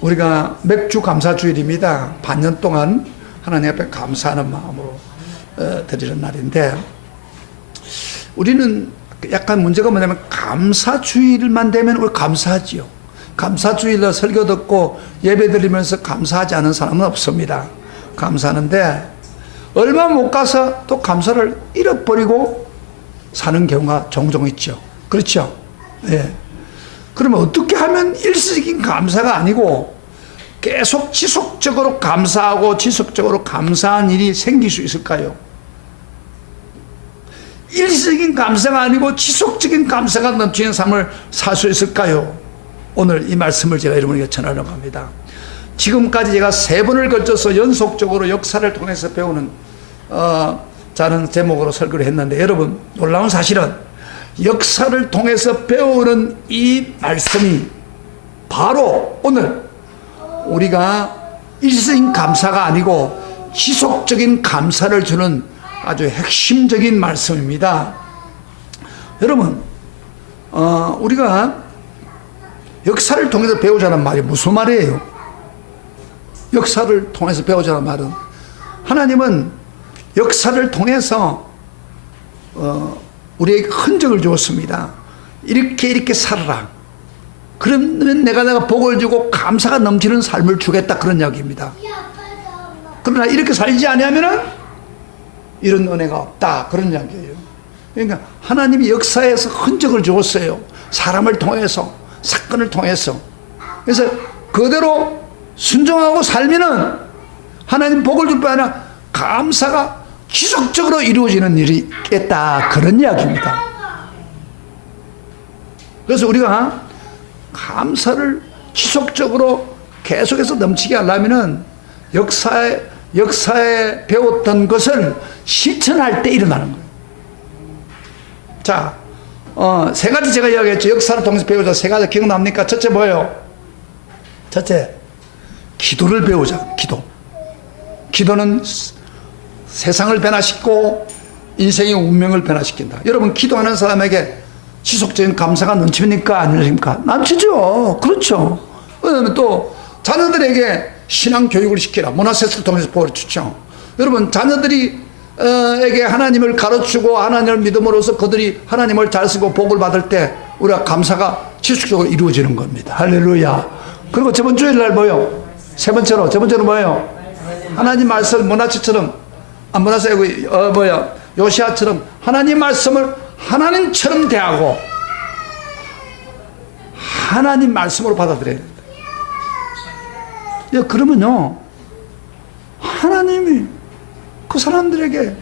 우리가 맥주 감사주일입니다. 반년 동안 하나님 앞에 감사하는 마음으로 드리는 날인데, 우리는 약간 문제가 뭐냐면 감사주일만 되면 우리 감사하지요. 감사주일날 설교 듣고 예배 드리면서 감사하지 않은 사람은 없습니다. 감사하는데 얼마 못 가서 또 감사를 잃어버리고 사는 경우가 종종 있죠. 그렇죠? 예. 그러면 어떻게 하면 일시적인 감사가 아니고 계속 지속적으로 감사하고 지속적으로 감사한 일이 생길 수 있을까요? 일시적인 감사가 아니고 지속적인 감사가 넘치는 삶을 살 수 있을까요? 오늘 이 말씀을 제가 여러분에게 전하려고 합니다. 지금까지 제가 3번을 걸쳐서 연속적으로 역사를 통해서 배우는 자는 제목으로 설교를 했는데, 여러분 놀라운 사실은 역사를 통해서 배우는 이 말씀이 바로 오늘 우리가 일시적인 감사가 아니고 지속적인 감사를 주는 아주 핵심적인 말씀입니다. 여러분, 우리가 역사를 통해서 배우자는 말이 무슨 말이에요? 역사를 통해서 배우자는 말은, 하나님은 역사를 통해서 우리에게 흔적을 주었습니다. 이렇게 살아라. 그러면 내가 복을 주고 감사가 넘치는 삶을 주겠다, 그런 이야기입니다. 그러나 이렇게 살지 않으면은 이런 은혜가 없다, 그런 이야기예요. 그러니까 하나님이 역사에서 흔적을 주었어요. 사람을 통해서, 사건을 통해서. 그래서 그대로 순종하고 살면은 하나님 복을 줄 뿐 아니라 감사가 지속적으로 이루어지는 일이 있겠다, 그런 이야기입니다. 그래서 우리가 감사를 지속적으로 계속해서 넘치게 하려면은 역사에 배웠던 것을 실천할 때 일어나는 거예요. 자, 3가지 제가 이야기했죠. 역사를 통해서 배우자 3가지 기억납니까? 첫째 뭐예요? 첫째, 기도를 배우자. 기도는 세상을 변화시키고 인생의 운명을 변화시킨다. 여러분, 기도하는 사람에게 지속적인 감사가 넘칩니까? 아닙니까? 넘치죠. 그렇죠. 그다음에 또 자녀들에게 신앙 교육을 시키라. 문화세스를 통해서 복을 주죠. 여러분, 자녀들이 에게 하나님을 가르치고 하나님을 믿음으로써 그들이 하나님을 잘 쓰고 복을 받을 때 우리가 감사가 지속적으로 이루어지는 겁니다. 할렐루야. 그리고 저번 주일날 뭐요? 저번 주는 뭐예요? 하나님 말씀, 요시아처럼 하나님 말씀을 하나님처럼 대하고 하나님 말씀으로 받아들여야 된다. 그러면요, 하나님이 그 사람들에게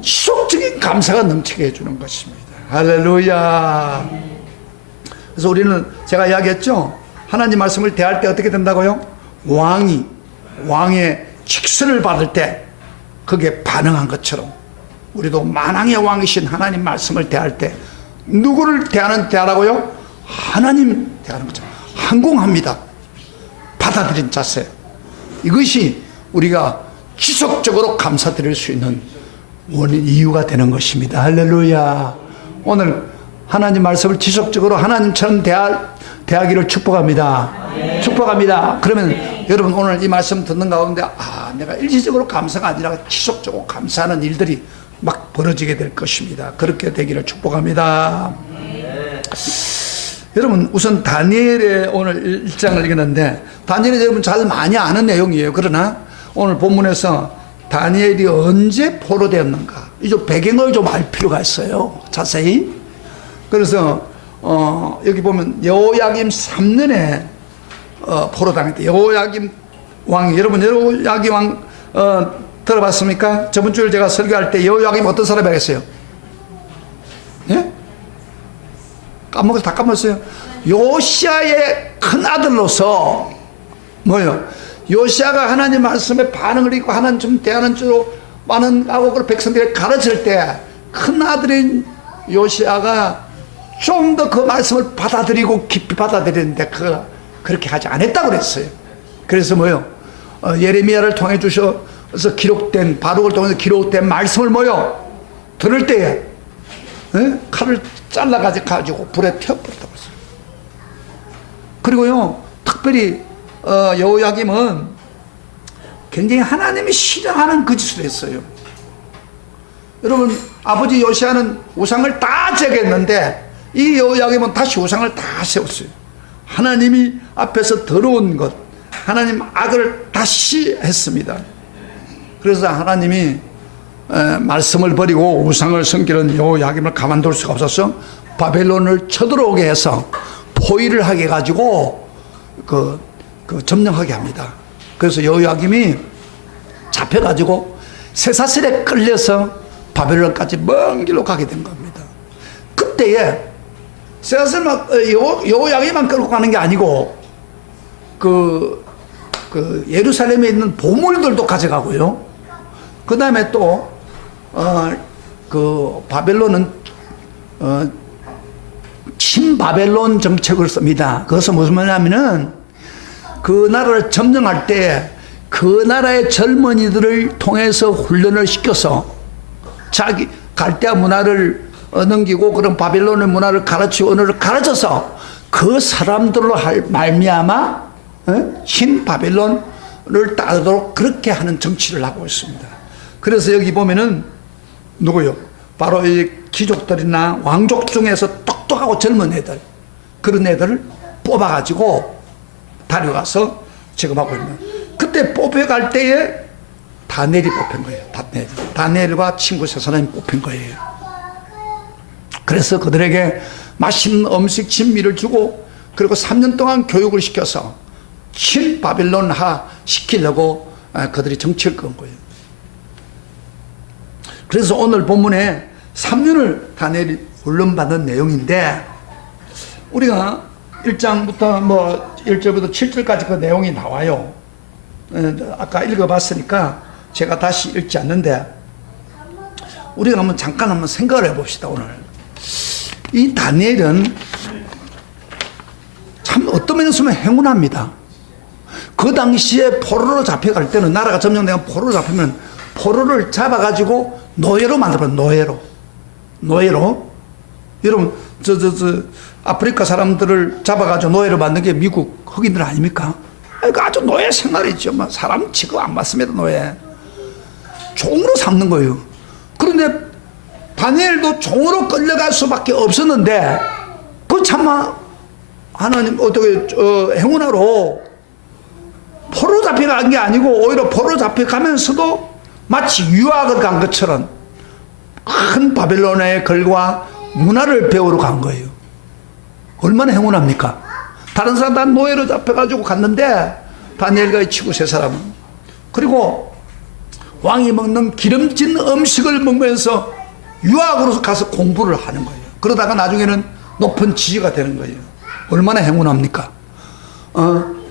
지속적인 감사가 넘치게 해주는 것입니다. 할렐루야. 그래서 우리는, 제가 이야기했죠, 하나님 말씀을 대할 때 어떻게 된다고요? 왕의 직선을 받을 때 그게 반응한 것처럼 우리도 만왕의 왕이신 하나님 말씀을 대할 때 누구를 대하라고요? 하나님 대하는 것처럼 항공합니다. 받아들인 자세. 이것이 우리가 지속적으로 감사드릴 수 있는 이유가 되는 것입니다. 할렐루야. 오늘 하나님 말씀을 지속적으로 하나님처럼 대하기를 축복합니다. 축복합니다. 그러면 여러분, 오늘 이 말씀 듣는 가운데 내가 일시적으로 감사가 아니라 지속적으로 감사하는 일들이 막 벌어지게 될 것입니다. 그렇게 되기를 축복합니다. 여러분, 우선 다니엘의 오늘 1장을 읽었는데, 다니엘이 여러분 잘 많이 아는 내용이에요. 그러나 오늘 본문에서 다니엘이 언제 포로되었는가, 이 배경을 좀 알 필요가 있어요. 자세히. 그래서 여기 보면 여호야김 3년에 포로당했대. 여호야김 왕이, 여러분 여호야김 왕 들어봤습니까? 저번 주에 제가 설교할 때 여호야김 어떤 사람이라고 했어요? 예? 다 까먹었어요. 요시아의 큰 아들로서 뭐예요? 요시아가 하나님 말씀에 반응을 있고 하나님 좀 대하는 줄로 많은 하고 백성들을 가르칠 때 큰 아들인 요시아가 좀 더 그 말씀을 받아들이고 깊이 받아들이는데 그렇게 하지 않았다고 그랬어요. 그래서 뭐요? 예레미야를 통해 주셔서 기록된, 바룩을 통해서 기록된 말씀을 뭐요? 들을 때에 칼을 잘라가지고 불에 태워버렸다고 했어요. 그리고요, 특별히 여호야김은 굉장히 하나님이 싫어하는 거짓을 했어요. 여러분, 아버지 요시야는 우상을 다 제거했는데 이 여호야김은 다시 우상을 다 세웠어요. 하나님이 앞에서 더러운 것, 하나님 악을 다시 했습니다. 그래서 하나님이 말씀을 버리고 우상을 섬기는 여호야김을 가만둘 수가 없어서 바벨론을 쳐들어오게 해서 포위를 하게 해가지고 점령하게 합니다. 그래서 여호야김이 잡혀가지고 쇠사슬에 끌려서 바벨론까지 먼 길로 가게 된 겁니다. 그때에 쇠사슬만 여호야김만 끌고 가는 게 아니고 예루살렘에 있는 보물들도 가져가고요. 그 다음에 또 바벨론은 친바벨론 정책을 씁니다. 그것은 무슨 말이냐면은 그 나라를 점령할 때 그 나라의 젊은이들을 통해서 훈련을 시켜서 자기 갈대아 문화를 넘기고 그런 바벨론의 문화를 가르치고 언어를 가르쳐서 그 사람들로 말미암아 신 바벨론을 따르도록 그렇게 하는 정치를 하고 있습니다. 그래서 여기 보면은 누구요? 바로 이 귀족들이나 왕족 중에서 똑똑하고 젊은 애들, 그런 애들을 뽑아가지고 다려가서 지금 하고 있는. 그때 뽑혀갈 때에 다니엘이 뽑힌 거예요. 다니엘과 친구 세 사람이 뽑힌 거예요. 그래서 그들에게 맛있는 음식 진미를 주고 그리고 3년 동안 교육을 시켜서 친바벨론화 시키려고 그들이 정치를 건 거예요. 그래서 오늘 본문에 3년을 다니엘이 훈련받은 내용인데 우리가 1장부터 1절부터 7절까지 그 내용이 나와요. 아까 읽어봤으니까 제가 다시 읽지 않는데 우리가 잠깐 생각을 해봅시다. 오늘 이 다니엘은 참 어떤 면에서 보면 행운합니다. 그 당시에 포로로 잡혀갈 때는 나라가 점령되면 포로로 잡히면 포로를 잡아가지고 노예로 만들어요. 노예로. 여러분 아프리카 사람들을 잡아가지고 노예로 만든 게 미국 흑인들 아닙니까? 아주 노예 생활이죠. 사람 취급 안 받습니다. 노예. 종으로 삼는 거예요. 그런데 다니엘도 종으로 끌려갈 수밖에 없었는데 그 참마 하나님 어떻게 행운으로 포로 잡혀간 게 아니고 오히려 포로 잡혀가면서도 마치 유학을 간 것처럼 큰 바벨론의 글과 문화를 배우러 간 거예요. 얼마나 행운합니까? 다른 사람 다 노예로 잡혀가지고 갔는데 다니엘과 이 친구 세 사람은 그리고 왕이 먹는 기름진 음식을 먹으면서 유학으로 가서 공부를 하는 거예요. 그러다가 나중에는 높은 지위가 되는 거예요. 얼마나 행운합니까?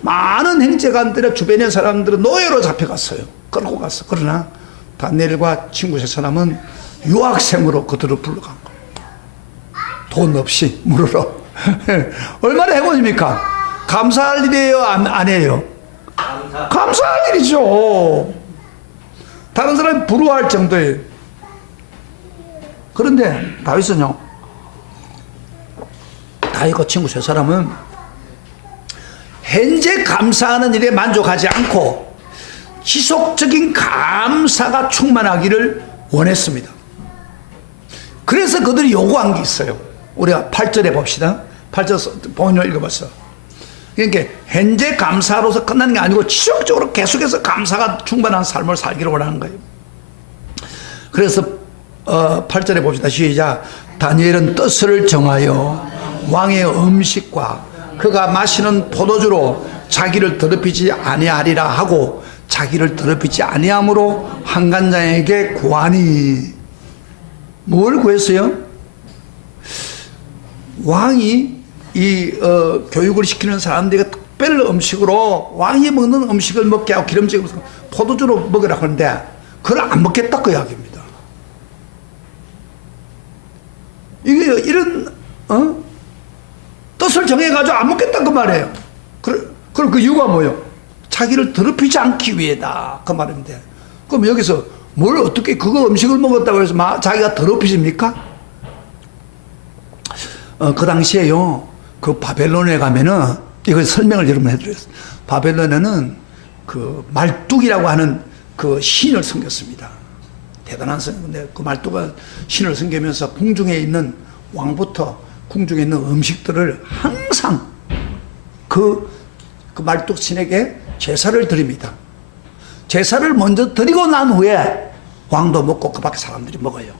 많은 행제관들의 주변의 사람들은 노예로 잡혀갔어요. 끌고 갔어. 그러나 다니엘과 친구 세 사람은 유학생으로 그들을 불러간 거예요. 돈 없이 물으러. 얼마나 행운입니까? 감사할 일이에요? 안 해요? 감사할 일이죠. 다른 사람이 부러워할 정도예요. 그런데 다윗은요, 다윗과 친구 세 사람은 현재 감사하는 일에 만족하지 않고 지속적인 감사가 충만하기를 원했습니다. 그래서 그들이 요구한 게 있어요. 우리가 8절에 봅시다. 8절 본문을 읽어봤어. 그러니까 현재 감사로서 끝나는 게 아니고 지속적으로 계속해서 감사가 충만한 삶을 살기를 원하는 거예요. 그래서 8절에 봅시다. 시작. 다니엘은 뜻을 정하여 왕의 음식과 그가 마시는 포도주로 자기를 더럽히지 아니하리라 하고 자기를 더럽히지 아니함으로 한간장에게 구하니. 뭘 구했어요? 왕이 이 교육을 시키는 사람들에게 특별 음식으로 왕이 먹는 음식을 먹게 하고 기름진 포도주로 먹으라 하는데 그걸 안 먹겠다 그 이야기입니다. 이게 이런 뜻을 정해가지고 안 먹겠다 그 말이에요. 그럼 그 이유가 뭐예요? 자기를 더럽히지 않기 위해다 그 말인데, 그럼 여기서 뭘 어떻게 그거 음식을 먹었다고 해서 자기가 더럽히십니까? 그 당시에요, 그 바벨론에 가면은 이걸 설명을 여러분 해드렸어요. 바벨론에는 그 말뚝이라고 하는 그 신을 섬겼습니다. 대단한 선인데 그 말뚝가 신을 섬기면서 궁중에 있는 왕부터 궁중에 있는 음식들을 항상 그 말뚝 신에게 제사를 드립니다. 제사를 먼저 드리고 난 후에 왕도 먹고 그 밖에 사람들이 먹어요.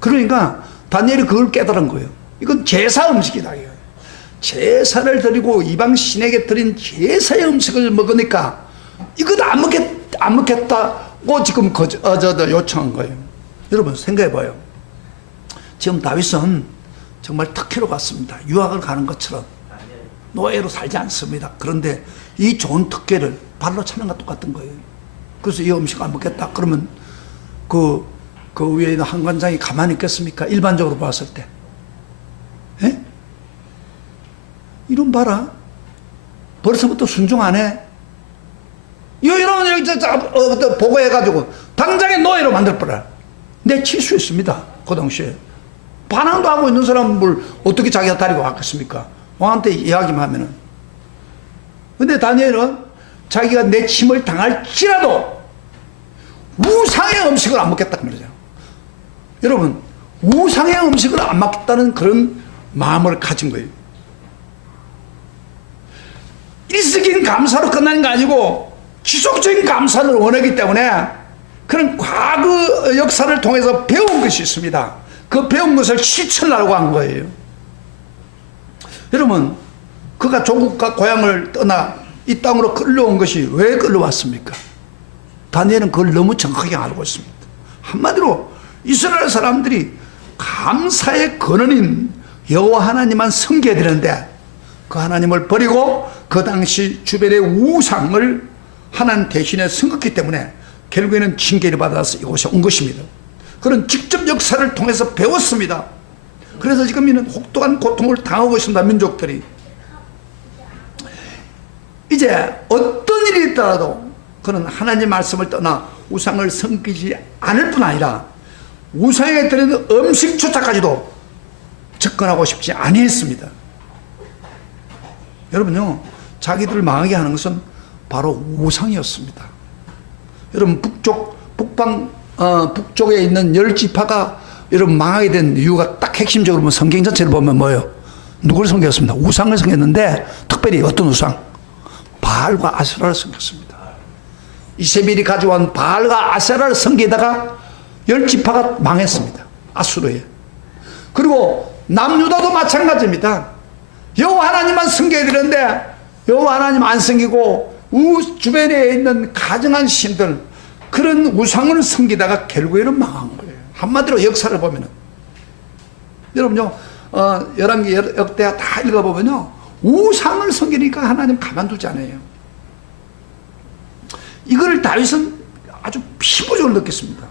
그러니까 다니엘이 그걸 깨달은 거예요. 이건 제사 음식이다. 이거. 제사를 드리고 이방 신에게 드린 제사의 음식을 먹으니까 이것도 안 먹겠다고 지금 요청한 거예요. 여러분 생각해봐요. 지금 다윗은 정말 특혜로 갔습니다. 유학을 가는 것처럼 노예로 살지 않습니다. 그런데 이 좋은 특혜를 발로 차는 것과 똑같은 거예요. 그래서 이 음식 안 먹겠다 그러면 그 위에 있는 한관장이 가만히 있겠습니까? 일반적으로 봤을 때. 에? 이런 봐라. 벌써부터 순종 안 해. 이러면 여기 보고해가지고 당장에 노예로 만들어버려. 내칠 수 있습니다. 그 당시에. 반항도 하고 있는 사람을 어떻게 자기가 다리고 갔겠습니까? 왕한테 이야기만 하면은. 근데 다니엘은 자기가 내침을 당할지라도 우상의 음식을 안 먹겠다 그 말이죠. 여러분 우상의 음식을 안 먹겠다는 그런 마음을 가진 거예요. 일시적인 감사로 끝나는 게 아니고 지속적인 감사를 원하기 때문에 그런 과거 역사를 통해서 배운 것이 있습니다. 그 배운 것을 실천하려고 한 거예요. 여러분 그가 조국과 고향을 떠나 이 땅으로 끌려온 것이 왜 끌려왔습니까? 다니엘은 그걸 너무 정확하게 알고 있습니다. 한마디로 이스라엘 사람들이 감사의 근원인 여호와 하나님만 섬겨야 되는데 그 하나님을 버리고 그 당시 주변의 우상을 하나님 대신에 섬겼기 때문에 결국에는 징계를 받아서 이곳에 온 것입니다. 그런 직접 역사를 통해서 배웠습니다. 그래서 지금 이는 혹독한 고통을 당하고 있습니다. 민족들이. 이제 어떤 일이 있더라도 그는 하나님 말씀을 떠나 우상을 섬기지 않을 뿐 아니라 우상에 드리는 음식조차까지도 접근하고 싶지 아니했습니다. 여러분요, 자기들을 망하게 하는 것은 바로 우상이었습니다. 여러분 북쪽에 있는 10지파가 여러분 망하게 된 이유가 딱 핵심적으로 보면 성경 전체를 보면 뭐예요? 누구를 섬겼습니다. 우상을 섬겼는데 특별히 어떤 우상? 바알과 아세라를 섬겼습니다. 이세벨이 가져온 바알과 아세라를 섬기다가 10지파가 망했습니다. 아수르에. 그리고 남유다도 마찬가지입니다. 여호와 하나님만 섬겨야 되는데 여호와 하나님 안 섬기고 주변에 있는 가증한 신들 그런 우상을 섬기다가 결국에는 망한 거예요. 한마디로 역사를 보면은 여러분요 열왕기 역대 다 읽어보면요 우상을 섬기니까 하나님 가만두지 않아요. 이거를 다윗은 아주 피부적으로 느꼈습니다.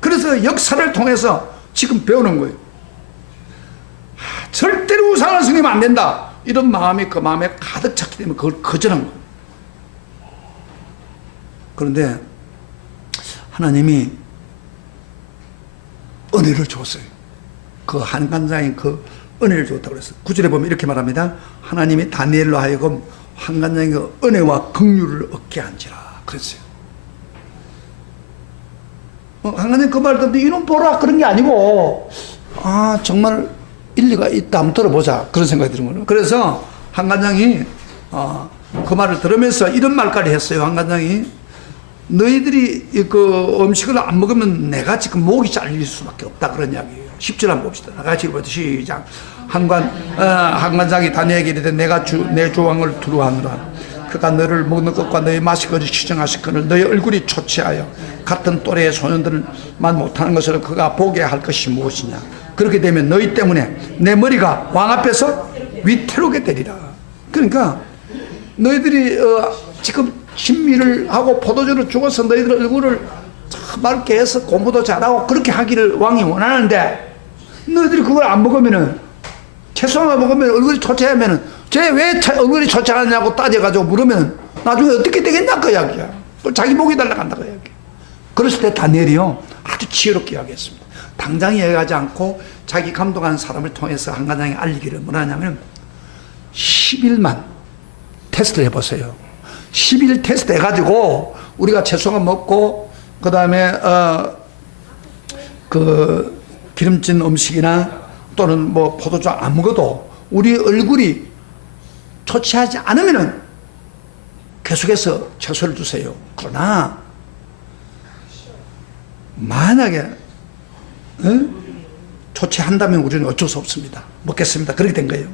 그래서 역사를 통해서 지금 배우는 거예요. 절대로 우상을 섬기면 안 된다. 이런 마음이 그 마음에 가득 찼기 때문에 그걸 거절한 거예요. 그런데 하나님이 은혜를 줬어요. 그 한간장이 그 은혜를 줬다고 그랬어요. 9절에 보면 이렇게 말합니다. 하나님이 다니엘로 하여금 한간장의 그 은혜와 긍휼을 얻게 한지라 그랬어요. 한간장 그 말 듣는데 이놈 보라 그런 게 아니고 아 정말 일리가 있다 한번 들어보자 그런 생각이 드는 거예요. 그래서 한간장이 그 말을 들으면서 이런 말까지 했어요. 한간장이 너희들이 그 음식을 안 먹으면 내가 지금 목이 잘릴 수밖에 없다 그런 이야기예요. 10절 한번 봅시다. 같이 보자. 시작. 한관장이 다니엘에게 이르되 내가 내 조왕을 두루하노라. 그가 너를 먹는 것과 너의 마실 것을 시정하시거늘 너의 얼굴이 초췌하여 같은 또래의 소년들만 못하는 것을 그가 보게 할 것이 무엇이냐. 그렇게 되면 너희 때문에 내 머리가 왕 앞에서 위태롭게 되리라. 그러니까 너희들이 지금 신미를 하고 포도주를 죽어서 너희들 얼굴을 맑게 해서 공부도 잘하고 그렇게 하기를 왕이 원하는데 너희들이 그걸 안 먹으면은 채소만 먹으면 얼굴이 초췌하면은 쟤 왜 얼굴이 초췌하냐고 따져가지고 물으면 나중에 어떻게 되겠냐 그 이야기야. 또 자기 목이 달라간다 그 이야기야. 그랬을 때 다니엘이요 아주 지혜롭게 이야기했습니다. 당장 이야기하지 않고 자기 감동한 사람을 통해서 한간장에 알리기를 뭐라냐면 10일만 테스트를 해보세요. 10일 테스트 해가지고 우리가 채소가 먹고 그 다음에 그 기름진 음식이나 또는 뭐 포도주 안 먹어도 우리 얼굴이 좋지 하지 않으면은 계속해서 채소를 주세요. 그러나 만약에 좋지 한다면 우리는 어쩔 수 없습니다. 먹겠습니다. 그렇게 된 거예요.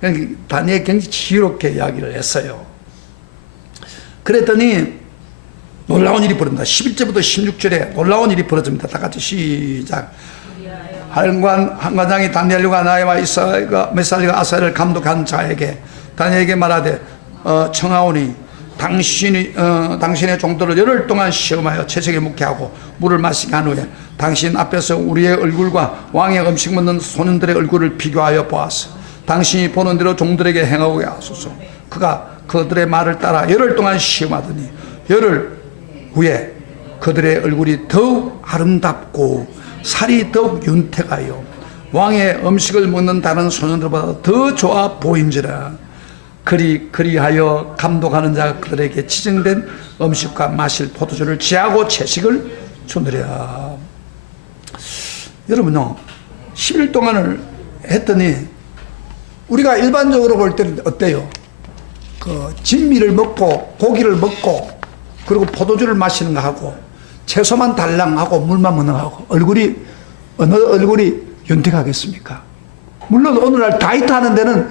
그러니까 다니엘이 굉장히 지혜롭게 이야기를 했어요. 그랬더니 놀라운 일이 벌어집니다. 11절부터 16절에 놀라운 일이 벌어집니다. 다 같이 시작. 한관장이 다니엘과 나이와 이사야가 메살리가 아사를 감독한 자에게 다니엘에게 말하되 청하오니 당신의 종들을 열흘 동안 시험하여 채색에 묵게 하고 물을 마시게 한 후에 당신 앞에서 우리의 얼굴과 왕의 음식 먹는 소년들의 얼굴을 비교하여 보았어. 당신이 보는 대로 종들에게 행하게 하소서. 그가 그들의 말을 따라 열흘 동안 시험하더니 열흘 후에 그들의 얼굴이 더욱 아름답고 살이 더욱 윤택하여 왕의 음식을 먹는 다른 소년들보다 더 좋아 보인지라. 그리하여 감독하는 자가 그들에게 지정된 음식과 마실 포도주를 취하고 채식을 주느랴. 여러분요, 10일 동안을 했더니 우리가 일반적으로 볼 때는 어때요? 그 진미를 먹고 고기를 먹고 그리고 포도주를 마시는 거 하고 채소만 달랑 하고 물만 먹는 거 하고 얼굴이 어느 얼굴이 윤택하겠습니까? 물론 오늘날 다이어트 하는 데는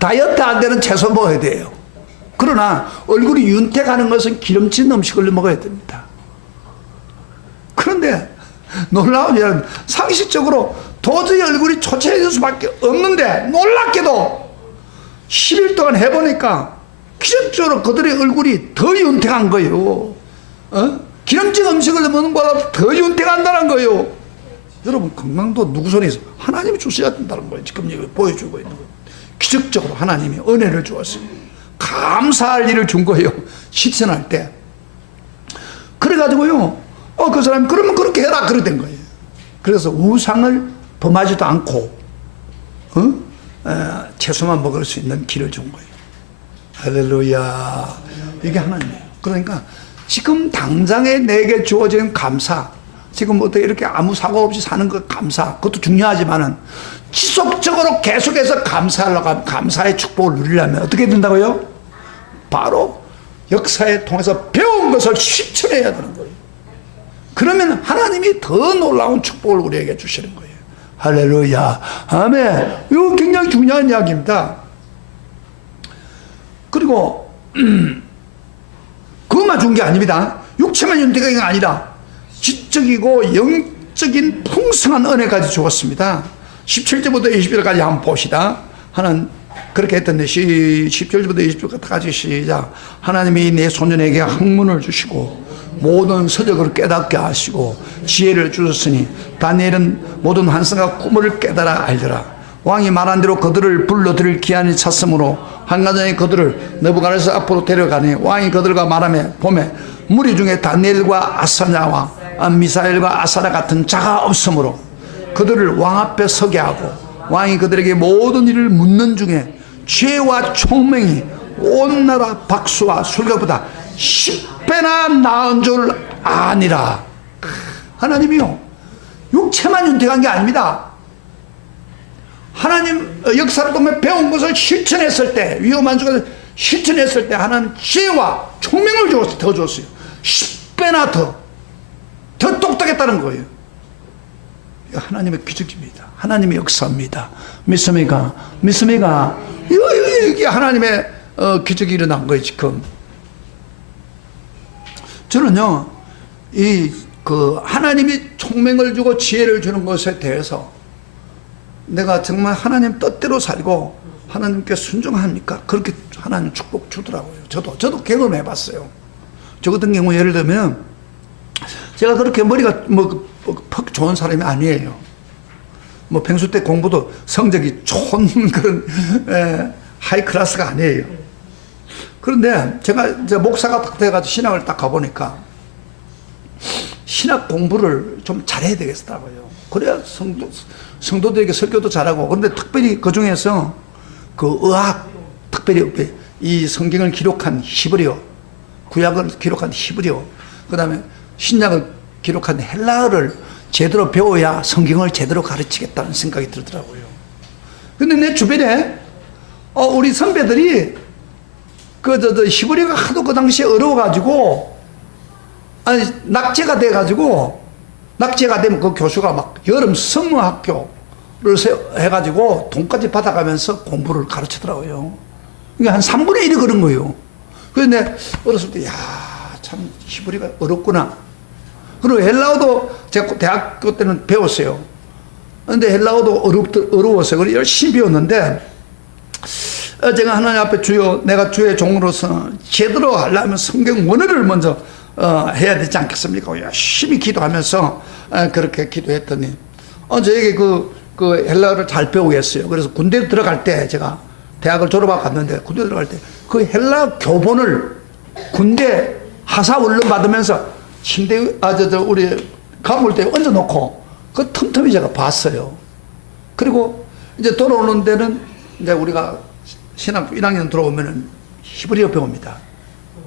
다이어트 하는 데는 채소 먹어야 돼요. 그러나 얼굴이 윤택하는 것은 기름진 음식을 먹어야 됩니다. 그런데 놀라운 일은 상식적으로 도저히 얼굴이 초췌해질 수밖에 없는데 놀랍게도 10일 동안 해보니까 기적적으로 그들의 얼굴이 더 윤택한 거예요. 기름진 음식을 먹는 것보다 더 윤택한다는 거예요. 여러분, 건강도 누구 손에 있어? 하나님이 주셔야 된다는 거예요. 지금 여기 보여주고 있는 거예요. 기적적으로 하나님이 은혜를 주었어요. 감사할 일을 준 거예요. 실천할 때. 그래가지고요, 그 사람이 그러면 그렇게 해라. 그렇게 된 거예요. 그래서 우상을 범하지도 않고, 채소만 먹을 수 있는 길을 준 거예요. 할렐루야. 이게 하나님이에요. 그러니까 지금 당장에 내게 주어진 감사, 지금 어떻게 이렇게 아무 사고 없이 사는 것 감사, 그것도 중요하지만은 지속적으로 계속해서 감사하려고 하면, 감사의 축복을 누리려면 어떻게 된다고요? 바로 역사에 통해서 배운 것을 실천해야 되는 거예요. 그러면 하나님이 더 놀라운 축복을 우리에게 주시는 거예요. 할렐루야. 아멘. 이거 굉장히 중요한 이야기입니다. 그리고 그것만 준 게 아닙니다. 육체만 윤택한 게 아니라 지적이고 영적인 풍성한 은혜까지 주었습니다. 17절부터 20절까지 한번 봅시다. 하나는 그렇게 했던데 17절부터 20절까지 시작. 하나님이 내 소년에게 학문을 주시고 모든 서적을 깨닫게 하시고 지혜를 주셨으니 다니엘은 모든 환상과 꿈을 깨달아 알더라. 왕이 말한 대로 그들을 불러들일 기한이 찼으므로 한가장이 그들을 느부갓네살 앞으로 데려가니 왕이 그들과 말하며 보매 무리 중에 다니엘과 아사냐와 미사엘과 아사랴 같은 자가 없으므로 그들을 왕 앞에 서게 하고 왕이 그들에게 모든 일을 묻는 중에 지혜와 총명이 온 나라 박수와 술객보다 10배나 나은 줄 아니라. 하나님이요, 육체만 윤택한 게 아닙니다. 하나님 역사를 보면 배운 것을 실천했을 때, 위험한 것을 실천했을 때 하나님 지혜와 총명을 줬어요. 더 줬어요. 10배나 더 똑똑했다는 거예요. 하나님의 기적입니다. 하나님의 역사입니다. 믿습니까? 믿습니까? 이게 하나님의 기적이 일어난 거예요. 지금 저는요, 하나님이 총명을 주고 지혜를 주는 것에 대해서 내가 정말 하나님 뜻대로 살고 하나님께 순종합니까? 그렇게 하나님 축복 주더라고요. 저도 경험해 봤어요. 저 같은 경우 예를 들면 제가 그렇게 머리가 퍽 좋은 사람이 아니에요. 평소 때 공부도 성적이 좋은 그런 하이 클래스가 아니에요. 그런데 제가 목사가 딱 돼가지고 신학을 딱 가보니까 신학 공부를 좀 잘해야 되겠더라고요. 그래야 성도들에게 설교도 잘하고. 그런데 특별히 그 중에서 그 의학, 특별히 이 성경을 기록한 히브리어, 구약을 기록한 히브리어, 그 다음에 신약을 기록한 헬라어를 제대로 배워야 성경을 제대로 가르치겠다는 생각이 들더라고요. 근데 내 주변에, 우리 선배들이 히브리어가 하도 그 당시에 어려워가지고, 아니, 낙제가 돼가지고, 낙제가 되면 그 교수가 막 여름 성문학교를 해가지고 돈까지 받아가면서 공부를 가르치더라고요. 이게 한 3분의 1이 그런 거예요. 그래서 내가 어렸을 때, 참 히브리가 어렵구나. 그리고 헬라어도 제가 대학교 때는 배웠어요. 근데 헬라어도 어려웠어요. 그래서 열심히 배웠는데, 제가 하나님 앞에 내가 주의 종으로서 제대로 하려면 성경 원어를 먼저 해야 되지 않겠습니까? 열심히 기도하면서 그렇게 기도했더니 저에게 그 헬라어를 잘 배우겠어요. 그래서 군대 들어갈 때 제가 대학을 졸업하고 갔는데 군대 들어갈 때 그 헬라 교본을 군대 하사훈련 받으면서 침대 우리 가물대에 얹어놓고 그 틈틈이 제가 봤어요. 그리고 이제 돌아오는 데는 이제 우리가 신학교 1학년 들어오면은 히브리어 배웁니다.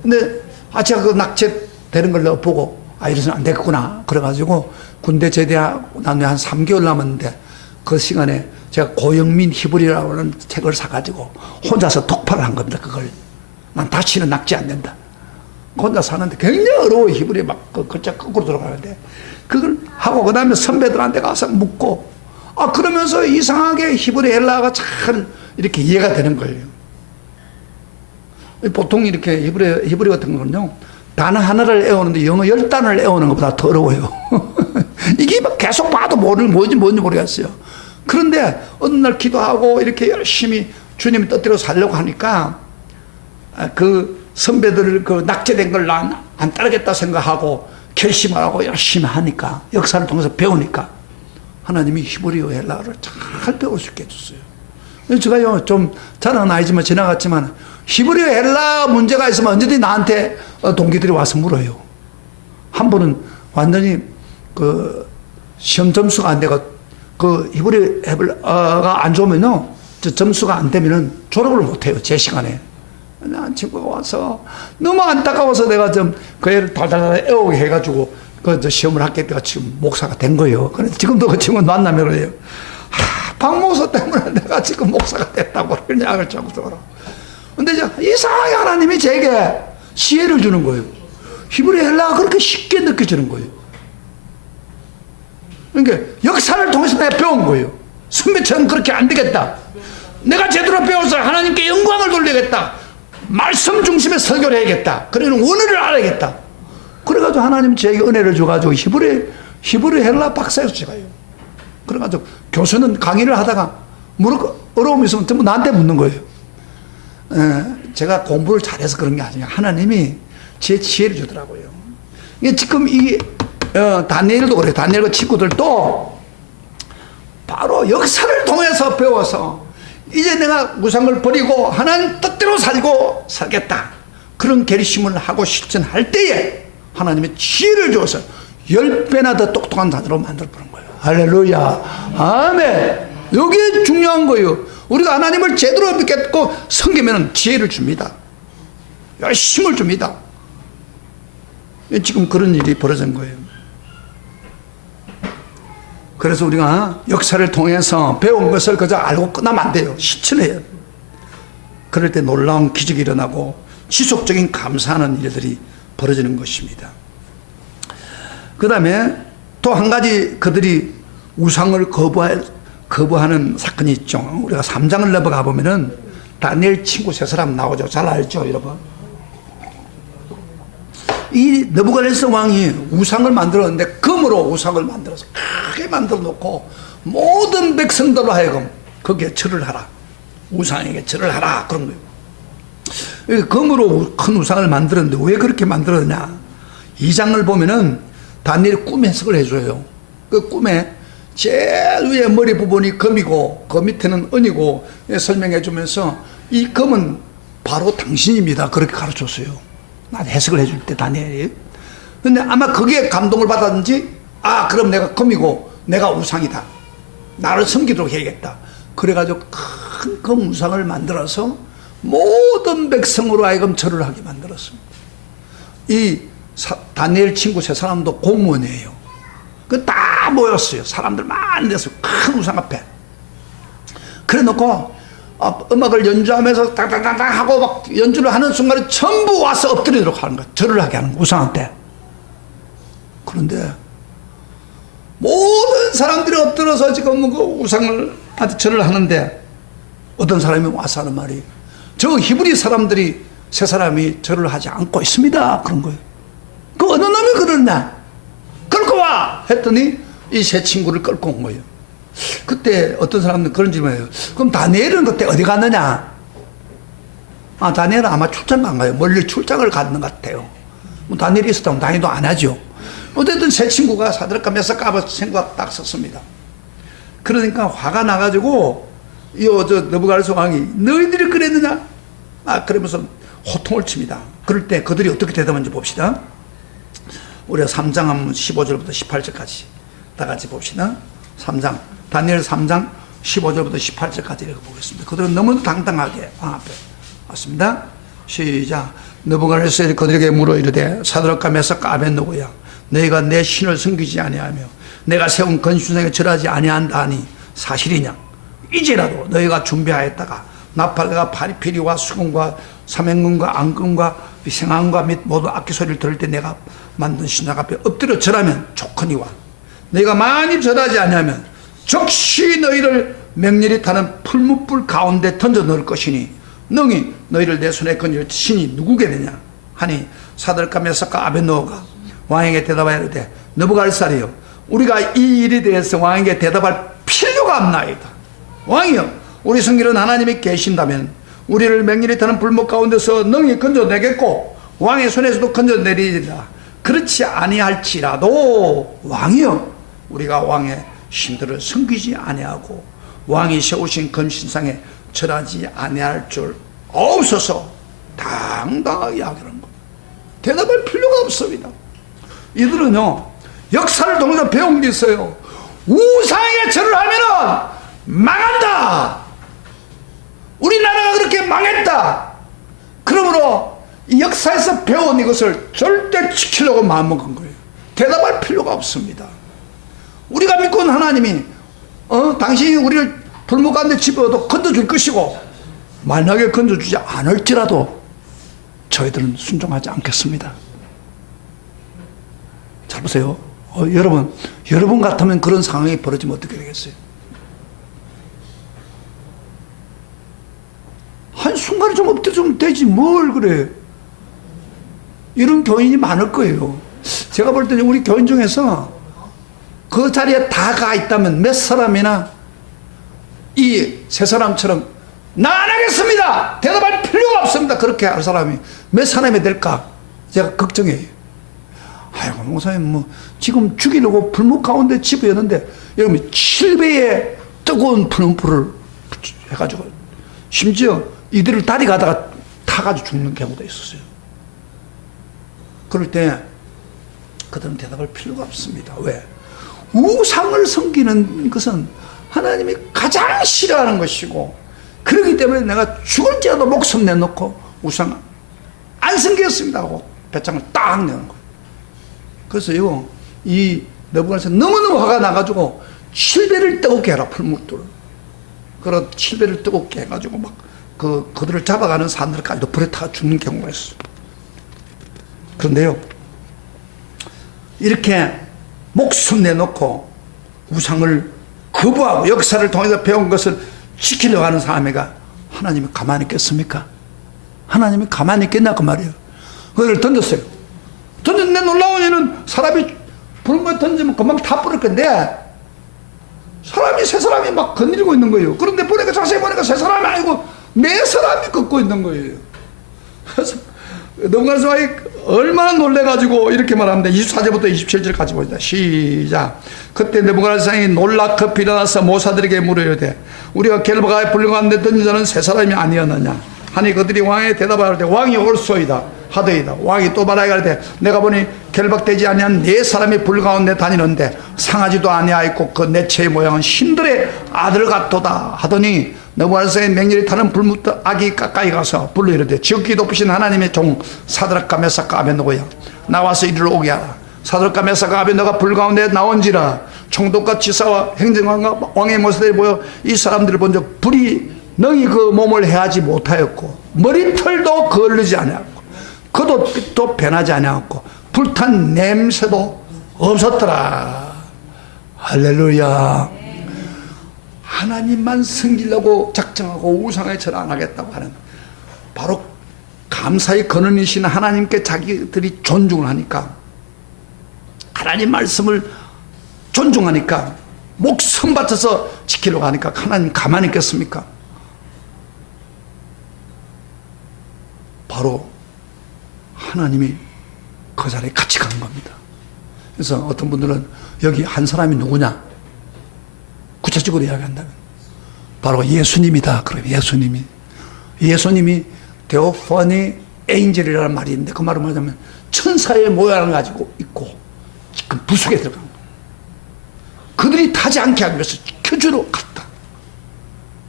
근데 제가 그 낙제되는 걸 내가 보고 이래서는 안 되겠구나. 그래가지고 군대 제대하고 난 한 3개월 남았는데 그 시간에 제가 고영민 히브리라고 하는 책을 사가지고 혼자서 독파를 한 겁니다. 그걸. 난 다시는 낙제 안 된다. 혼자 사는데 굉장히 어려워. 히브리 막 그 글자 거꾸로 들어가는데 그걸 하고 그 다음에 선배들한테 가서 묻고 그러면서 이상하게 히브리 헬라가 잘 이렇게 이해가 되는 거예요. 보통 이렇게 히브리 같은 거는요, 단어 하나를 외우는데 영어 10단어를 외우는 것보다 더 어려워요. 이게 막 계속 봐도 뭔지 모르겠어요. 그런데 어느 날 기도하고 이렇게 열심히 주님이 뜻대로 살려고 하니까 그 선배들 그 낙제된 걸 난 안 따르겠다 생각하고 결심을 하고 열심히 하니까 역사를 통해서 배우니까 하나님이 히브리어 헬라어를 잘 배울 수 있게 해줬어요. 제가요 좀 자랑은 아니지만 지나갔지만 히브리어 헬라 문제가 있으면 언제든지 나한테 동기들이 와서 물어요. 한 분은 완전히 그 시험 점수가 안 되고 그 히브리어 헬라가 안 좋으면요 점수가 안 되면은 졸업을 못 해요. 제 시간에. 난 친구가 와서 너무 안타까워서 내가 좀 그 애를 달달달 애우게 해가지고 그 시험을 합격해가 지금 목사가 된 거예요. 그래서 지금도 그 친구 만나면 그래요. 박 목사 때문에 내가 지금 목사가 됐다고 그런 약을 자꾸 들어. 근데 이상하게 하나님이 제게 지혜를 주는 거예요. 히브리 헬라가 그렇게 쉽게 느껴지는 거예요. 그러니까 역사를 통해서 내가 배운 거예요. 선배처럼 그렇게 안 되겠다. 내가 제대로 배워서 하나님께 영광을 돌리겠다. 말씀 중심의 설교를 해야겠다. 그러면 원어를 알아야겠다. 그래가지고 하나님 저에게 은혜를 줘가지고 히브리 헬라 박사였어요. 제가요. 그래가지고 교수는 강의를 하다가 어려움이 있으면 전부 나한테 묻는 거예요. 제가 공부를 잘해서 그런 게 아니라 하나님이 제 지혜를 주더라고요. 지금 다니엘도 그래요. 다니엘과 친구들도 바로 역사를 통해서 배워서 이제 내가 우상을 버리고 하나님 뜻대로 살겠다. 그런 결심을 하고 실천할 때에 하나님의 지혜를 줘서 10배나 더 똑똑한 자녀로 만들어보는 거예요. 할렐루야. 아멘. 이게 중요한 거예요. 우리가 하나님을 제대로 믿겠고 섬기면 지혜를 줍니다. 열심을 줍니다. 지금 그런 일이 벌어진 거예요. 그래서 우리가 역사를 통해서 배운 것을 그저 알고 끝나면 안 돼요. 실천해요. 그럴 때 놀라운 기적이 일어나고 지속적인 감사하는 일들이 벌어지는 것입니다. 그 다음에 또 한 가지 그들이 우상을 거부하는 사건이 있죠. 우리가 3장을 넘어가 보면은 다니엘 친구 세 사람 나오죠. 잘 알죠, 여러분? 이 느부갓네살 왕이 우상을 만들었는데 금으로 우상을 만들어서 크게 만들어 놓고 모든 백성들로 하여금 거기에 절을 하라. 우상에게 절을 하라. 그런 거예요. 금으로 큰 우상을 만들었는데 왜 그렇게 만들었냐? 2장을 보면은 다니엘이 꿈 해석을 해줘요. 그 꿈에 제일 위에 머리 부분이 금이고 그 밑에는 은이고 설명해 주면서 이 금은 바로 당신입니다. 그렇게 가르쳤어요. 난 해석을 해줄 때 다니엘이. 근데 아마 거기에 감동을 받았는지 그럼 내가 금이고 내가 우상이다. 나를 섬기도록 해야겠다. 그래가지고 큰 금우상을 만들어서 모든 백성으로 하여금 절을 하게 만들었습니다. 이 다니엘 친구 세 사람도 공무원이에요. 그 다 모였어요. 사람들 많은 데서 큰 우상 앞에. 그래 놓고 음악을 연주하면서 딱딱딱딱 하고 막 연주를 하는 순간에 전부 와서 엎드리도록 하는 거야. 절을 하게 하는 거야. 우상한테. 그런데 모든 사람들이 엎드려서 지금 그 우상을 한테 절을 하는데 어떤 사람이 와서 하는 말이 저 히브리 사람들이 세 사람이 절을 하지 않고 있습니다. 그런 거예요. 그 어느 놈이 그러냐? 끌고 와! 했더니 이 세 친구를 끌고 온 거예요. 그때 어떤 사람들은 그런 질문을 해요. 그럼 다니엘은 그때 어디 갔느냐? 다니엘은 아마 출장 간 거예요. 멀리 출장을 갔는 것 같아요. 뭐 다니엘이 있었다면 다니엘도 안 하죠. 어쨌든 세 친구가 사드락과 메삭과 아벳nego 딱 섰습니다. 그러니까 화가 나가지고 저 느부갓네살 왕이 너희들이 그랬느냐? 그러면서 호통을 칩니다. 그럴 때 그들이 어떻게 대답하는지 봅시다. 우리가 3장 한번 15절부터 18절까지 다 같이 봅시다. 3장 다니엘 3장 15절부터 18절까지 읽어보겠습니다. 그들은 너무 당당하게 앞에 왔습니다. 시작. 느부갓네살이 그들에게 물어 이르되 사드락과 메삭과 아벳네고야 너희가 내 신을 섬기지 아니하며 내가 세운 건축상에 절하지 아니한다 하니 사실이냐? 이제라도 너희가 준비하였다가 나팔과 파리피리와 수금과 삼행금과 앙금과 생황과 및 모든 악기 소리를 들을 때 내가 만든 신상 앞에 엎드려 절하면 좋거니와 너희가 많이 절하지 아니하면 즉시 너희를 맹렬히 타는 풀무불 가운데 던져 넣을 것이니 능히 너희를 내 손에 건질 신이 누구겠느냐 하니 사드락과 메삭과 아벳네고가 왕에게 대답하여 이르되 느부갓네살이여 우리가 이 일에 대해서 왕에게 대답할 필요가 없나이다. 왕이여 우리 성길은 하나님이 계신다면 우리를 맹렬히 타는 불목 가운데서 능히 건져내겠고 왕의 손에서도 건져내리리라. 그렇지 아니할지라도 왕이여 우리가 왕의 신들을 섬기지 아니하고 왕이 세우신 금신상에 절하지 아니할 줄 없어서 당당하게 하기는 겁니다. 대답할 필요가 없습니다. 이들은요 역사를 통해서 배운 게 있어요. 우상에 절을 하면은 망한다. 우리나라가 그렇게 망했다. 그러므로 이 역사에서 배운 이것을 절대 지키려고 마음먹은 거예요. 대답할 필요가 없습니다. 우리가 믿고 있는 하나님이 당신이 우리를 불목 가운데 집어도 건져줄 것이고 만약에 건져주지 않을지라도 저희들은 순종하지 않겠습니다. 잘 보세요. 여러분 같으면 그런 상황이 벌어지면 어떻게 되겠어요? 한순간에 좀 엎드려주면 되지 뭘 그래. 이런 교인이 많을 거예요. 제가 볼 때는 우리 교인 중에서 그 자리에 다 가 있다면 몇 사람이나 이 세 사람처럼 나 안 하겠습니다. 대답할 필요가 없습니다. 그렇게 할 사람이 몇 사람이 될까? 제가 걱정해요. 아이고, 목사님, 지금 죽이려고 불목 가운데 집어였는데, 여러분, 7배의 뜨거운 불문불을 해가지고, 심지어 이들을 다리 가다가 타가지고 죽는 경우도 있었어요. 그럴 때, 그들은 대답할 필요가 없습니다. 왜? 우상을 섬기는 것은 하나님이 가장 싫어하는 것이고, 그렇기 때문에 내가 죽을지라도 목숨 내놓고 우상 안 섬기겠습니다 하고 배짱을 딱 내는 거예요. 그래서요, 이 느부갓네살 너무너무 화가 나가지고 7배를 뜨겁게 해라, 풀무불을. 그런 7배를 뜨겁게 해가지고 막 그들을 잡아가는 사람들까지도 불에 타가 죽는 경우가 있어요. 그런데요, 이렇게 목숨 내놓고 우상을 거부하고 역사를 통해서 배운 것을 지키려고 하는 사람이가 하나님이 가만히 있겠습니까? 하나님이 가만히 있겠냐 그 말이에요. 그걸 던졌어요. 던졌는데 놀라운 일은 사람이 불문에 던지면 금방 다 뿌릴 건데 세 사람이 막 거느리고 있는 거예요. 그런데 보니까 자세히 보니까 세 사람이 아니고 네 사람이 걷고 있는 거예요. 그래서 느부갓네살이 얼마나 놀래가지고 이렇게 말합니다. 24절부터 27절까지 보시다. 시작. 그때 느부갓네살이 놀라 급히 일어나서 모사들에게 물으려되 우리가 겔바가에 불려가는데 던진 자는 세 사람이 아니었느냐 하니 그들이 왕에게 대답하되 왕이 옳소이다 하더이다. 왕이 또 말하여 가로되 내가 보니 결박되지 아니한 네 사람이 불 가운데 다니는데 상하지도 아니하였고 그 내체의 모양은 신들의 아들 같도다 하더니 느부갓네살의 맹렬히 타는 불붙은 악이 가까이 가서 불로 이르되 지극히 높으신 하나님의 종 사드락과 메삭과 아벤노고야 나와서 이리로 오게 하라. 사드락과 메삭과 아벤노가 불 가운데 나온지라. 총독과 지사와 행정관과 왕의 모습들이 보여 이 사람들을 본적 불이 능히 그 몸을 해하지 못하였고 머리털도 거르지 아니하였고 겉옷빛도 변하지 아니하였고 불탄 냄새도 없었더라. 할렐루야. 하나님만 섬기려고 작정하고 우상에 절 안 하겠다고 하는 바로 감사의 근원이신 하나님께 자기들이 존중을 하니까, 하나님 말씀을 존중하니까, 목숨 바쳐서 지키려고 하니까 하나님 가만히 있겠습니까? 바로 하나님이 그 자리에 같이 간 겁니다. 그래서 어떤 분들은 여기 한 사람이 누구냐 구체적으로 이야기한다면 바로 예수님이다. 그래요. 예수님이 데오파니 에인젤이라는 말이 있는데 그 말은 뭐냐면 천사의 모양을 가지고 있고 지금 부속에 들어간 거예요. 그들이 타지 않게 하기 위해서 지켜주러 갔다.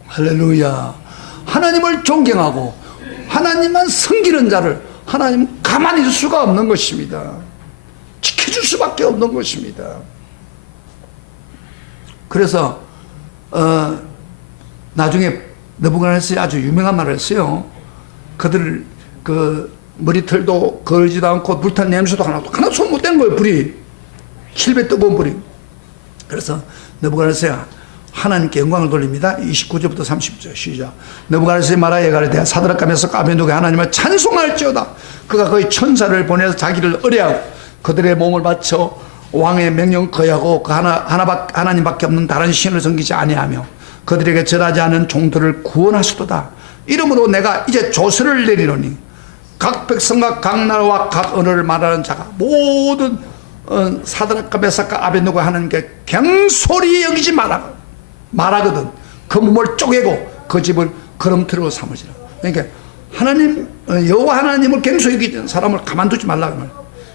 할렐루야. 하나님을 존경하고 하나님만 섬기는 자를 하나님 가만히 있을 수가 없는 것입니다. 지켜줄 수밖에 없는 것입니다. 그래서 나중에 느부갓네살이 아주 유명한 말을 했어요. 그들 그 머리털도 걸지도 않고 불탄 냄새도 하나도 손 못 댄 거예요. 불이 7배 뜨거운 불이. 그래서 느부갓네살이 하나님께 영광을 돌립니다. 29절부터 30절 시작. 느부갓네살이 말하여 가로되 사드락과 메삭과 아벤노고 하나님을 찬송할지어다. 그가 거의 천사를 보내서 자기를 의뢰하고 그들의 몸을 바쳐 왕의 명령 거하고 그 하나님밖에 없는 다른 신을 섬기지 아니하며 그들에게 절하지 않은 종들을 구원하시도다. 이러므로 내가 이제 조서를 내리노니 각 백성과 각 나라와 각 언어를 말하는 자가 모든 사드락과 메삭과 아벤노고 하나님께 경솔히 여기지 말하거든 그 몸을 쪼개고 그 집을 거름틀로 삼으시라. 그러니까 하나님 여호와 하나님을 경솔히 여기는 사람을 가만두지 말라 그 말.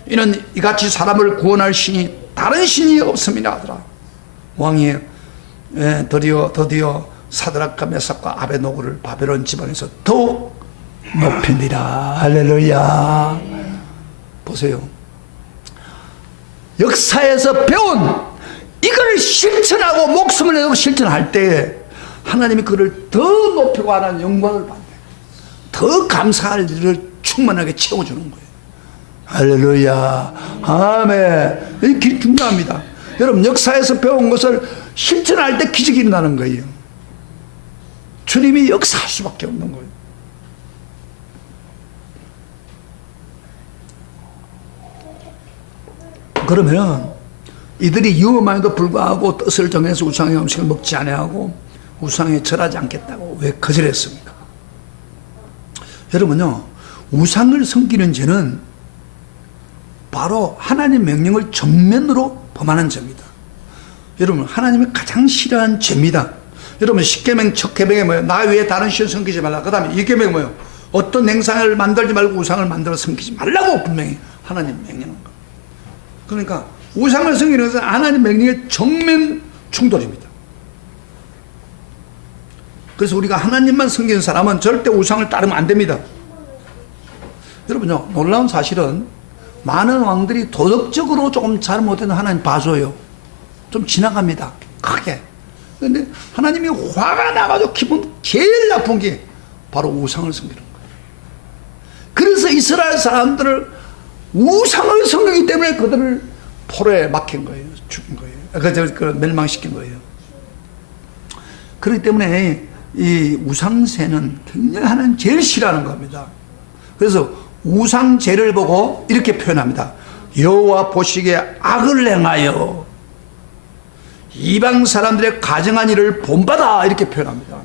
이는 이같이 사람을 구원할 신이 다른 신이 없음이라 하더라. 왕이 드디어 사드락과 메삭과 아벤노고를 바벨론 지방에서 더욱 높이니라. 할렐루야. 보세요. 역사에서 배운 이걸 실천하고 목숨을 내고 실천할 때 하나님이 그를 더 높이고 하는 영광을 받네. 더 감사할 일을 충만하게 채워주는 거예요. 할렐루야. 아멘. 이게 중요합니다. 여러분 역사에서 배운 것을 실천할 때 기적이 일어나는 거예요. 주님이 역사할 수밖에 없는 거예요. 그러면 이들이 위험함에도 불구하고 뜻을 정해서 우상의 음식을 먹지 아니하고 우상에 절하지 않겠다고 왜 거절했습니까? 여러분요, 우상을 섬기는 죄는 바로 하나님 명령을 정면으로 범하는 죄입니다. 여러분 하나님이 가장 싫어하는 죄입니다. 여러분 십계명 첫 계명이 뭐예요? 나 외에 다른 신을 섬기지 말라. 그 다음에 이 계명이 뭐예요? 어떤 행상을 만들지 말고 우상을 만들어 섬기지 말라고 분명히 하나님 명령한 거. 그러니까 우상을 섬기는 것은 하나님 명령의 정면 충돌입니다. 그래서 우리가 하나님만 섬기는 사람은 절대 우상을 따르면 안 됩니다. 여러분요, 놀라운 사실은 많은 왕들이 도덕적으로 조금 잘못해도 하나님 봐줘요. 좀 지나갑니다. 크게. 그런데 하나님이 화가 나가지고 기분 제일 나쁜 게 바로 우상을 섬기는 거예요. 그래서 이스라엘 사람들을 우상을 섬기기 때문에 그들을 포로에 막힌 거예요. 죽인 거예요. 그 멸망시킨 거예요. 그렇기 때문에 이 우상세는 굉장히 하나님 제일 싫어하는 겁니다. 그래서 우상죄를 보고 이렇게 표현합니다. 여호와 보시기에 악을 행하여 이방 사람들의 가정한 일을 본받아 이렇게 표현합니다.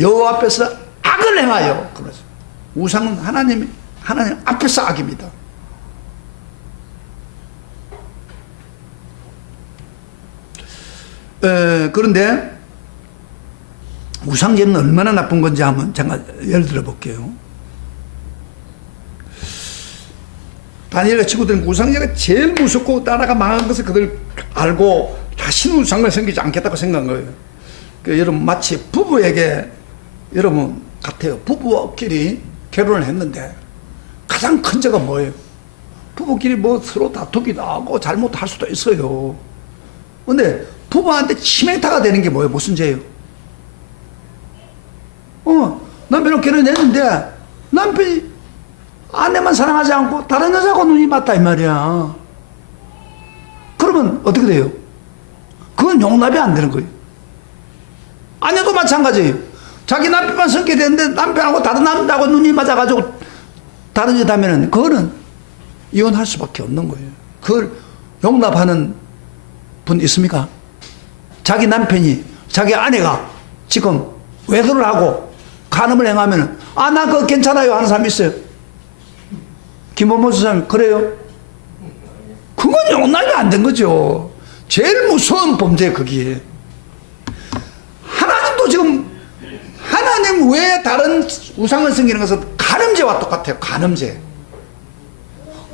여호와 앞에서 악을 행하여. 그래서 우상은 하나님 앞에서 악입니다. 그런데 우상죄는 얼마나 나쁜 건지 한번 제가 예를 들어 볼게요. 다니엘과 친구들은 우상제가 제일 무섭고 나라가 망한 것을 그들 알고 다시는 우상을 섬기지 않겠다고 생각한 거예요. 여러분 마치 부부에게 여러분 같아요. 부부끼리 결혼을 했는데 가장 큰 죄가 뭐예요? 부부끼리 뭐 서로 다투기도 하고 잘못할 수도 있어요. 근데 부부한테 치명타가 되는 게 뭐예요? 무슨 죄예요? 남편하고 결혼했는데 남편이 아내만 사랑하지 않고 다른 여자하고 눈이 맞다 이 말이야. 그러면 어떻게 돼요? 그건 용납이 안 되는 거예요. 아내도 마찬가지예요. 자기 남편만 성게 되는데 남편하고 다른 남자하고 눈이 맞아가지고 다른 여자면은 그거는 이혼할 수밖에 없는 거예요. 그걸 용납하는 분 있습니까? 자기 남편이 자기 아내가 지금 외도를 하고 간음을 행하면 나 그거 괜찮아요 하는 사람 있어요? 김원모 수사님 그래요? 그건 용납이 안 된 거죠. 제일 무서운 범죄 그게. 하나님도 지금 하나님 왜 다른 우상을 섬기는 것은 간음죄와 똑같아요. 간음죄.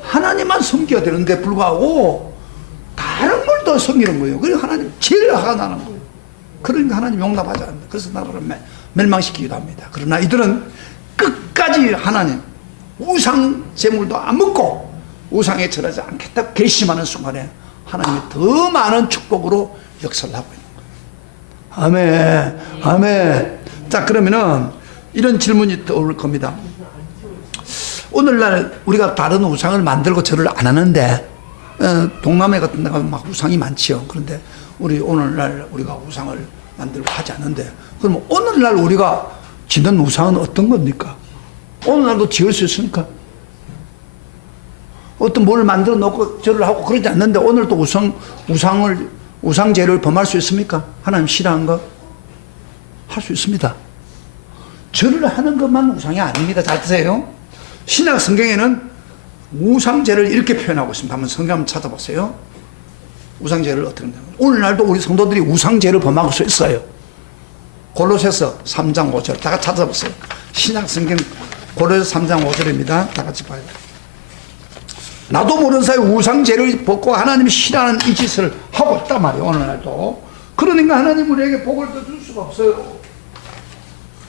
하나님만 섬겨야 되는데 불구하고 다른 걸 더 섬기는 거예요. 그래서 하나님 제일 화가 나는 거예요. 그러니까 하나님 용납하지 않는다. 그래서 나라를 멸망시키기도 합니다. 그러나 이들은 끝까지 하나님 우상 제물도 안 먹고 우상에 절하지 않겠다 결심하는 순간에 하나님이 더 많은 축복으로 역사를 하고 있는 거예요. 아멘. 아멘. 자, 그러면은 이런 질문이 떠오를 겁니다. 오늘날 우리가 다른 우상을 만들고 절을 안 하는데 동남아 같은 데 가면 막 우상이 많지요. 그런데 우리 오늘날 우리가 우상을 만들고 하지 않는데 그럼 오늘날 우리가 짓는 우상은 어떤 겁니까? 오늘날도 지을 수 있습니까? 어떤 뭘 만들어 놓고 절을 하고 그러지 않는데 오늘도 우상제를 범할 수 있습니까? 하나님 싫어한 거? 할 수 있습니다. 절을 하는 것만 우상이 아닙니다. 잘 드세요. 신약 성경에는 우상제를 이렇게 표현하고 있습니다. 한번 성경 한번 찾아보세요. 우상제를 어떻게 하냐. 오늘날도 우리 성도들이 우상제를 범하고 있어요. 골로새서 3장 5절. 다 같이 찾아보세요. 신약 성경 골로새서 3장 5절입니다. 다 같이 봐요. 나도 모르는 사이 우상제를 벗고 하나님이 싫어하는 이 짓을 하고 있단 말이에요. 오늘날도. 그러니까 하나님 우리에게 복을 더 줄 수가 없어요.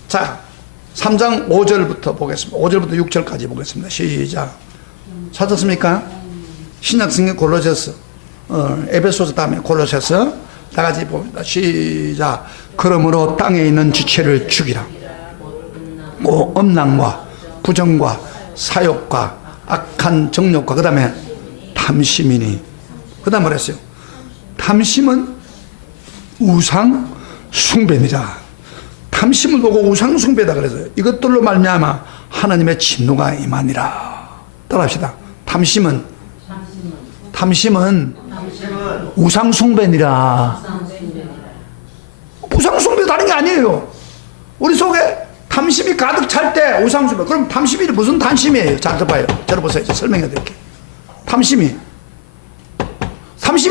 자, 3장 5절부터 보겠습니다. 5절부터 6절까지 보겠습니다. 시작. 찾았습니까? 신약성경 골로새서, 에베소서 다음에 골로새서 다 같이 봅니다. 시작. 그러므로 땅에 있는 지체를 죽이라. 음란과 부정과 사욕과 악한 정욕과 그 다음에 탐심이니. 그 다음 뭐라 했어요? 탐심은 우상 숭배니라. 탐심을 보고 우상 숭배다 그래서요. 이것들로 말미암아 하나님의 진노가 임하니라. 따라합시다. 탐심은 우상 숭배니라. 우상 숭배 다른 게 아니에요. 우리 속에 탐심이 가득 찰 때 우상 숭배. 그럼 탐심이 무슨 탐심이에요? 잘 들어봐요. 들어보세요. 설명해 드릴게요. 탐심이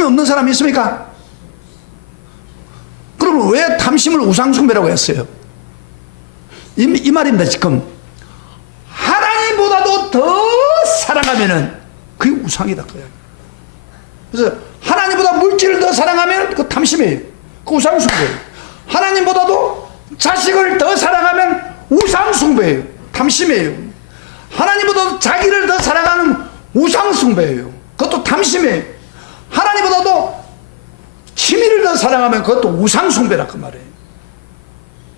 없는 사람이 있습니까? 그러면 왜 탐심을 우상숭배라고 했어요? 이 말입니다. 지금 하나님보다도 더 사랑하면은 그게 우상이다. 그래서 하나님보다 물질을 더 사랑하면 그 탐심이에요. 그 우상숭배예요. 하나님보다도 자식을 더 사랑하면 우상숭배예요. 탐심이에요. 하나님보다도 자기를 더 사랑하는 우상숭배예요. 그것도 탐심이에요. 하나님보다도 취미를 더 사랑하면 그것도 우상숭배라 그 말이에요.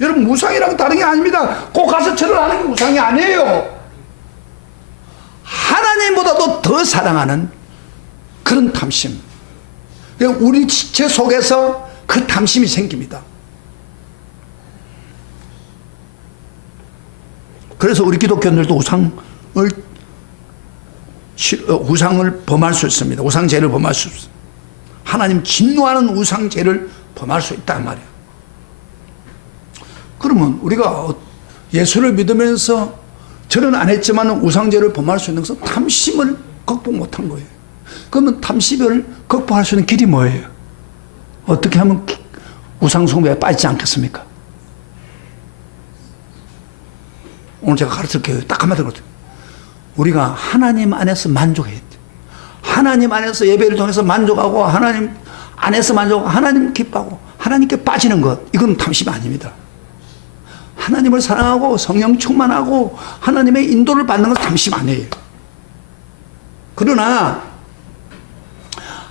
여러분 우상이랑 다른 게 아닙니다. 꼭 가서 절을 하는 게 우상이 아니에요. 하나님보다도 더 사랑하는 그런 탐심. 우리 지체 속에서 그 탐심이 생깁니다. 그래서 우리 기독교인들도 우상을 범할 수 있습니다. 우상죄를 범할 수 있습니다. 하나님 진노하는 우상죄를 범할 수 있단 말이에요. 그러면 우리가 예수를 믿으면서 절은 안 했지만 우상죄를 범할 수 있는 것은 탐심을 극복 못한 거예요. 그러면 탐심을 극복할 수 있는 길이 뭐예요? 어떻게 하면 우상숭배에 빠지지 않겠습니까? 오늘 제가 가르칠게요. 딱 한마디로. 우리가 하나님 안에서 만족해야 돼. 하나님 안에서 예배를 통해서 만족하고 하나님 안에서 만족하고 하나님 기뻐하고 하나님께 빠지는 것, 이건 탐심이 아닙니다. 하나님을 사랑하고 성령 충만하고 하나님의 인도를 받는 건 탐심 아니에요. 그러나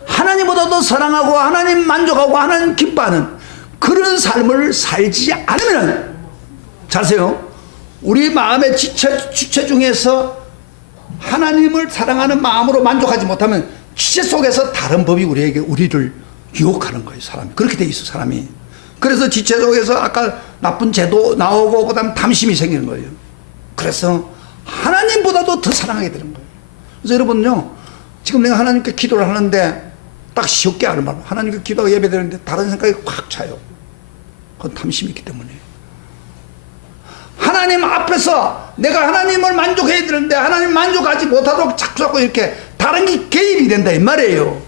하나님보다 더 사랑하고 하나님 만족하고 하나님 기뻐하는 그런 삶을 살지 않으면, 잘하세요, 우리 마음의 지체 중에서 하나님을 사랑하는 마음으로 만족하지 못하면 지체 속에서 다른 법이 우리를 유혹하는 거예요. 사람이 그렇게 돼 있어, 사람이. 그래서 지체 속에서 아까 나쁜 죄도 나오고 그다음 탐심이 생기는 거예요. 그래서 하나님보다도 더 사랑하게 되는 거예요. 그래서 여러분요, 지금 내가 하나님께 기도를 하는데 딱 쉽게 하는 말, 하나님께 기도하고 예배드리는데 다른 생각이 확 차요. 그건 탐심이 있기 때문에. 하나님 앞에서 내가 하나님을 만족해야 되는데 하나님 만족하지 못하도록 자꾸 이렇게 다른 게 개입이 된다 이 말이에요.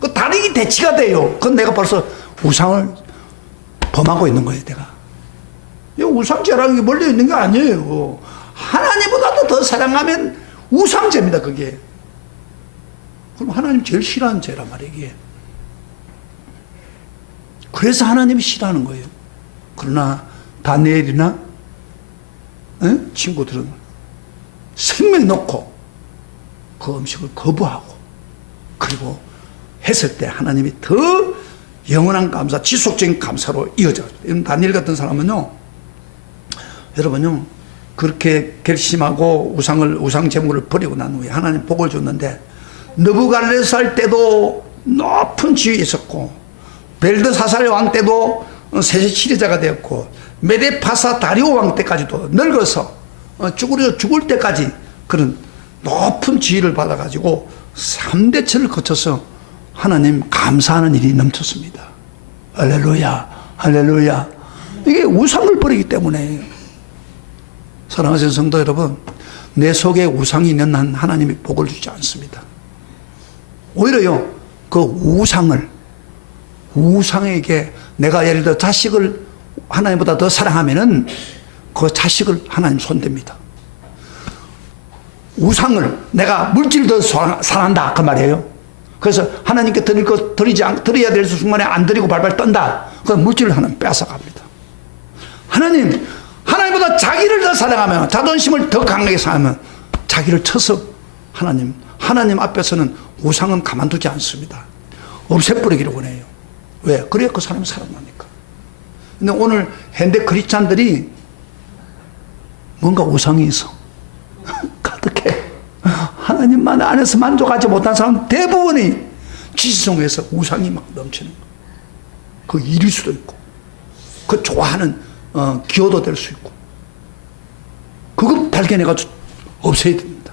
그 다른 게 대치가 돼요. 그건 내가 벌써 우상을 범하고 있는 거예요, 내가. 이 우상죄라는 게 멀리 있는 게 아니에요. 하나님보다도 더 사랑하면 우상죄입니다, 그게. 그럼 하나님 제일 싫어하는 죄란 말이에요, 이게. 그래서 하나님이 싫어하는 거예요. 그러나 다니엘이나 친구들은 생명 놓고 그 음식을 거부하고 그리고 했을 때 하나님이 더 영원한 감사, 지속적인 감사로 이어져요. 다니엘 같은 사람은요, 여러분요, 그렇게 결심하고 우상 제물을 버리고 난 후에 하나님 복을 줬는데, 느부갓네살 때도 높은 지위에 있었고, 벨드사살 왕 때도 세세 치료자가 되었고, 메데파사 다리오 왕 때까지도 늙어서 죽을 때까지 그런 높은 지위를 받아가지고 3대처를 거쳐서 하나님 감사하는 일이 넘쳤습니다. 할렐루야, 할렐루야. 이게 우상을 버리기 때문에. 사랑하시는 성도 여러분, 내 속에 우상이 있는 한 하나님이 복을 주지 않습니다. 오히려요, 그 우상에게 내가 예를 들어 자식을 하나님보다 더 사랑하면은 그 자식을 하나님 손댑니다. 우상을 내가 물질을 더 사랑한다 그 말이에요. 그래서 하나님께 드릴 거 드려야 될 순간에 안 드리고 발발 떤다. 그 물질을 하나님 뺏어갑니다. 하나님보다 자기를 더 사랑하면, 자존심을 더 강하게 사랑하면 자기를 쳐서 하나님 앞에서는 우상은 가만두지 않습니다. 없애버리기를 원해요. 왜? 그래야 그 사람이 살아나니까. 근데 오늘 현대 크리스찬들이 뭔가 우상이 있어. 가득해. 하나님만 안에서 만족하지 못한 사람 대부분이 지성에서 우상이 막 넘치는 거예요. 그 일일 수도 있고, 그 좋아하는 기호도 될 수 있고, 그거 발견해가지고 없애야 됩니다.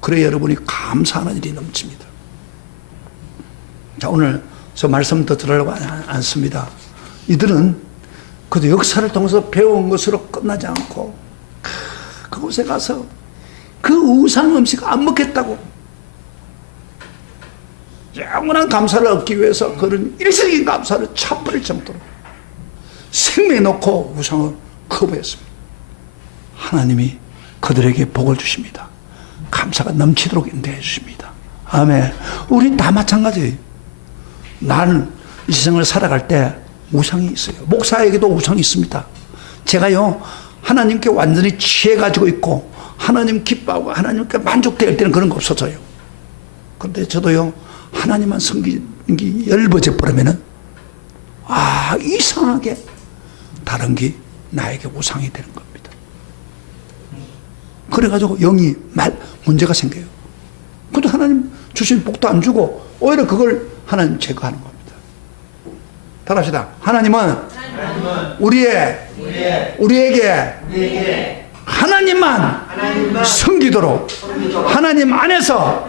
그래야 여러분이 감사하는 일이 넘칩니다. 자, 오늘 저 말씀 더 들으려고 않습니다. 이들은 그래도 역사를 통해서 배운 것으로 끝나지 않고 그곳에 가서 그 우상 음식 안 먹겠다고 영원한 감사를 얻기 위해서 그런 일시적인 감사를 쳐버릴 정도로 생명에 놓고 우상을 거부했습니다. 하나님이 그들에게 복을 주십니다. 감사가 넘치도록 인도해 주십니다. 아멘. 우리 다 마찬가지예요. 나는 이 세상을 살아갈 때 우상이 있어요. 목사에게도 우상이 있습니다. 제가요, 하나님께 완전히 취해가지고 있고 하나님 기뻐하고 하나님께 만족될 때는 그런 거 없어져요. 그런데 저도요, 하나님만 섬기는 게 열버져 버리면은 이상하게 다른 게 나에게 우상이 되는 겁니다. 그래가지고 영이 문제가 생겨요. 그것도 하나님 주신 복도 안 주고 오히려 그걸 하나님 제거하는 겁니다. 따라합시다. 하나님은 우리에게 하나님만 섬기도록 하나님 안에서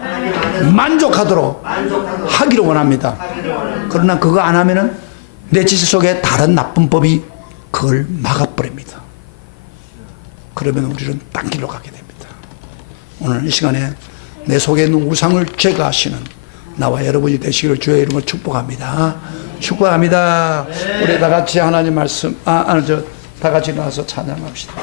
만족하도록 하기를 원합니다. 그러나 그거 안 하면은 내 지식 속에 다른 나쁜 법이 그걸 막아버립니다. 그러면 우리는 딴 길로 가게 됩니다. 오늘 이 시간에 내 속에 있는 우상을 제거하시는 나와 여러분이 되시기를 주의 이름으로 축복합니다. 축복합니다. 우리 다 같이 하나님 말씀, 다 같이 일어나서 찬양합시다.